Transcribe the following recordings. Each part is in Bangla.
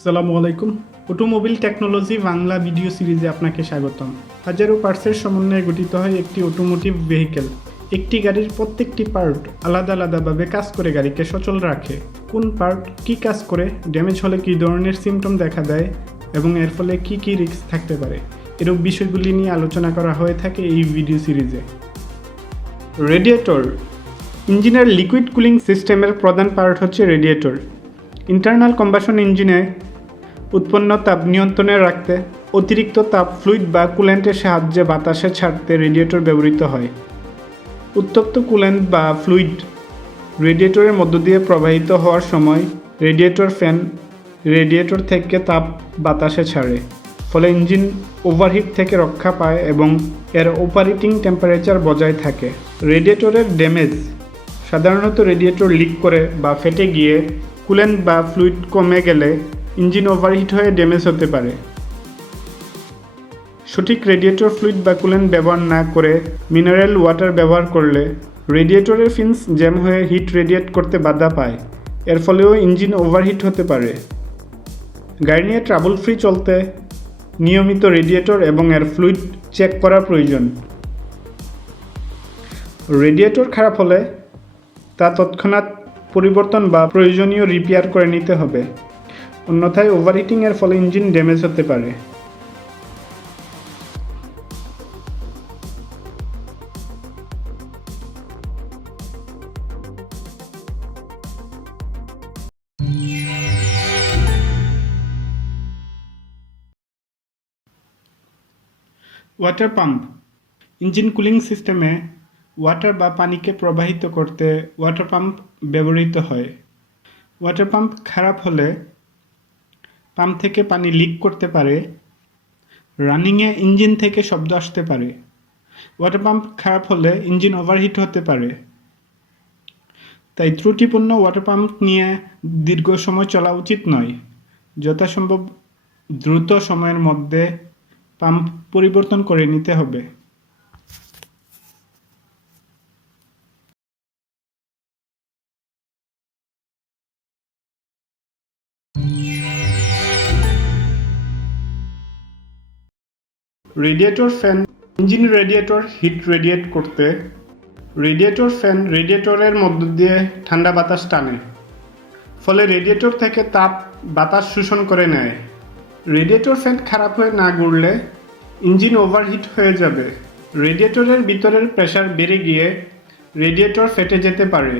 আসসালামু আলাইকুম। অটোমোবাইল টেকনোলজি বাংলা ভিডিও সিরিজে আপনাকে স্বাগতম। হাজারো পার্টসের সমন্বয়ে গঠিত হয় একটি অটোমোটিভ ভেহিকেল। একটি গাড়ির প্রত্যেকটি পার্ট আলাদা আলাদাভাবে কাজ করে গাড়িকে সচল রাখে। কোন পার্ট কী কাজ করে, ড্যামেজ হলে কী ধরনের সিমটম দেখা দেয় এবং এর ফলে কী কী রিস্ক থাকতে পারে, এরূপ বিষয়গুলি নিয়ে আলোচনা করা হয়ে থাকে এই ভিডিও সিরিজে। রেডিয়েটর ইঞ্জিনের লিকুইড কুলিং সিস্টেমের প্রধান পার্ট হচ্ছে রেডিয়েটর। ইন্টারনাল কম্বাশন ইঞ্জিনে উৎপন্ন তাপ নিয়ন্ত্রণে রাখতে অতিরিক্ত তাপ ফ্লুইড বা কুল্যান্টের সাহায্যে বাতাসে ছাড়তে রেডিয়েটর ব্যবহৃত হয়। উত্তপ্ত কুল্যান্ট বা ফ্লুইড রেডিয়েটরের মধ্য দিয়ে প্রবাহিত হওয়ার সময় রেডিয়েটর ফ্যান রেডিয়েটর থেকে তাপ বাতাসে ছাড়ে, ফলে ইঞ্জিন ওভারহিট থেকে রক্ষা পায় এবং এর অপারেটিং টেম্পারেচার বজায় থাকে। রেডিয়েটরের ড্যামেজ সাধারণত রেডিয়েটর লিক করে বা ফেটে গিয়ে কুল্যান্ট বা ফ্লুইড কমে গেলে ইঞ্জিন ওভারহিট হয়ে ড্যামেজ হতে পারে। সঠিক রেডিয়েটর ফ্লুইড বা কুল্যান্ট ব্যবহার না করে মিনারেল ওয়াটার ব্যবহার করলে রেডিয়েটরের ফিন্স জ্যাম হয়ে হিট রেডিয়েট করতে বাধা পায়, এর ফলেও ইঞ্জিন ওভারহিট হতে পারে। গাড়ি নিয়ে ট্রাবল ফ্রি চলতে নিয়মিত রেডিয়েটর এবং এর ফ্লুইড চেক করা প্রয়োজন। রেডিয়েটর খারাপ হলে তা তৎক্ষণাৎ পরিবর্তন বা প্রয়োজনীয় রিপেয়ার করে নিতে হবে, অন্যথায় ওভারহিটিংয়ের ফলে ইঞ্জিন ড্যামেজ হতে পারে। ওয়াটার পাম্প ইঞ্জিন কুলিং সিস্টেমে ওয়াটার বা পানিকে প্রবাহিত করতে ওয়াটার পাম্প ব্যবহৃত হয়। ওয়াটার পাম্প খারাপ হলে পাম্প থেকে পানি লিক করতে পারে, রানিংয়ে ইঞ্জিন থেকে শব্দ আসতে পারে। ওয়াটার পাম্প খারাপ হলে ইঞ্জিন ওভারহিট হতে পারে। তাই ত্রুটিপূর্ণ ওয়াটার পাম্প নিয়ে দীর্ঘ সময় চলা উচিত নয়। যথাসম্ভব দ্রুত সময়ের মধ্যে পাম্প পরিবর্তন করে নিতে হবে। Radiator fan engine radiator heat radiate করতে রেডিয়েটর ফ্যান রেডিয়েটরের মধ্য দিয়ে ঠান্ডা বাতাস টানে, ফলে রেডিয়েটর থেকে তাপ বাতাস শোষণ করে নেয়। রেডিয়েটর ফ্যান খারাপ হয়ে না ঘুরলে ইঞ্জিন ওভারহিট হয়ে যাবে। রেডিয়েটরের ভিতরের প্রেসার বেড়ে গিয়ে রেডিয়েটর ফেটে যেতে পারে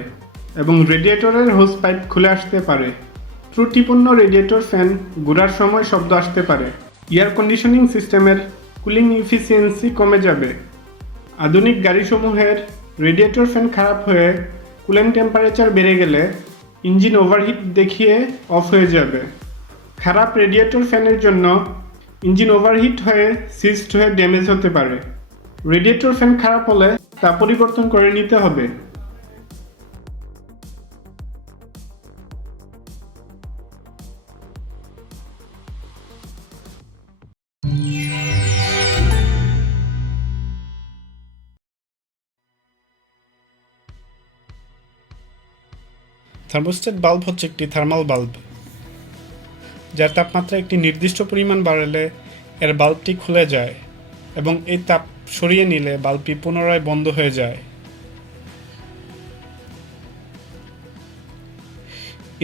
এবং রেডিয়েটরের হোস পাইপ খুলে আসতে পারে। ত্রুটিপূর্ণ রেডিয়েটর ফ্যান ঘোরার সময় শব্দ আসতে পারে। এয়ার কন্ডিশনিং সিস্টেমের কুলিং ইফিসিয়েন্সি কমে যাবে। আধুনিক গাড়িসমূহের রেডিয়েটর ফ্যান খারাপ হয়ে কুলেন্ট টেম্পারেচার বেড়ে গেলে ইঞ্জিন ওভারহিট দেখিয়ে অফ হয়ে যাবে। খারাপ রেডিয়েটর ফ্যানের জন্য ইঞ্জিন ওভারহিট হয়ে সিস্ট হয়ে ড্যামেজ হতে পারে। রেডিয়েটর ফ্যান খারাপ হলে তা পরিবর্তন করে নিতে হবে। থার্মোস্ট্যাট বাল্ব হচ্ছে একটি থার্মাল বাল্ব, যার তাপমাত্রা একটি নির্দিষ্ট পরিমাণ বাড়লে এর বাল্বটি খুলে যায় এবং এই তাপ সরিয়ে নিলে বাল্বটি পুনরায় বন্ধ হয়ে যায়।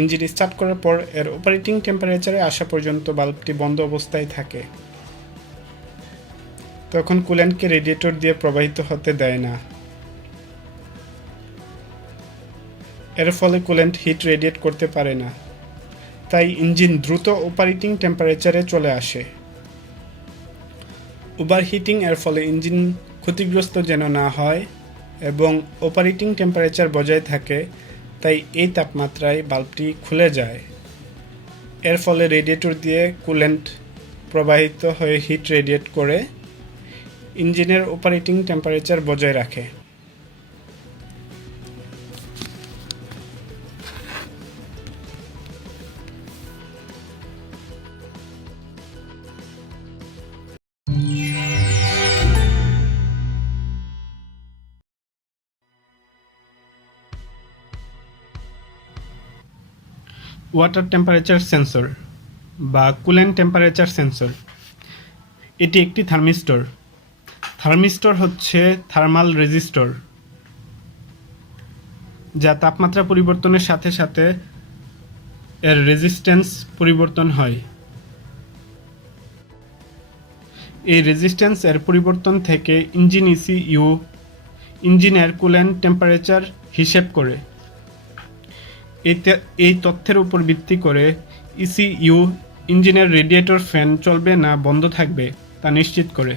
ইঞ্জিন স্টার্ট করার পর এর অপারেটিং টেম্পারেচারে আসা পর্যন্ত বাল্বটি বন্ধ অবস্থায় থাকে। তখন কুল্যান্টকে রেডিয়েটর দিয়ে প্রবাহিত হতে দেয় না। এর ফলে কুল্যান্ট হিট রেডিয়েট করতে পারে না, তাই ইঞ্জিন দ্রুত অপারেটিং টেম্পারেচারে চলে আসে। ওভারহিটিং এর ফলে ইঞ্জিন ক্ষতিগ্রস্ত যেন না হয় এবং অপারেটিং টেম্পারেচার বজায় থাকে, তাই এই তাপমাত্রায় বাল্বটি খুলে যায়। এর ফলে রেডিয়েটর দিয়ে কুল্যান্ট প্রবাহিত হয়ে হিট রেডিয়েট করে ইঞ্জিনের অপারেটিং টেম্পারেচার বজায় রাখে। ওয়াটার টেম্পারেচার সেন্সর বা কুলেন্ট টেম্পারেচার সেন্সর। এটি একটি থার্মিস্টর। থার্মিস্টর হচ্ছে থার্মাল রেজিস্টর, যা তাপমাত্রা পরিবর্তনের সাথে সাথে এর রেজিস্ট্যান্স পরিবর্তন হয়। এই রেজিস্ট্যান্স এর পরিবর্তন থেকে ইঞ্জিন ইসিইউ ইঞ্জিনের কুলেন্ট টেম্পারেচার হিসেব করে। এই তথ্যের উপর ভিত্তি করে ইসিইউ ইঞ্জিনের রেডিয়েটর ফ্যান চলবে না বন্ধ থাকবে তা নিশ্চিত করে।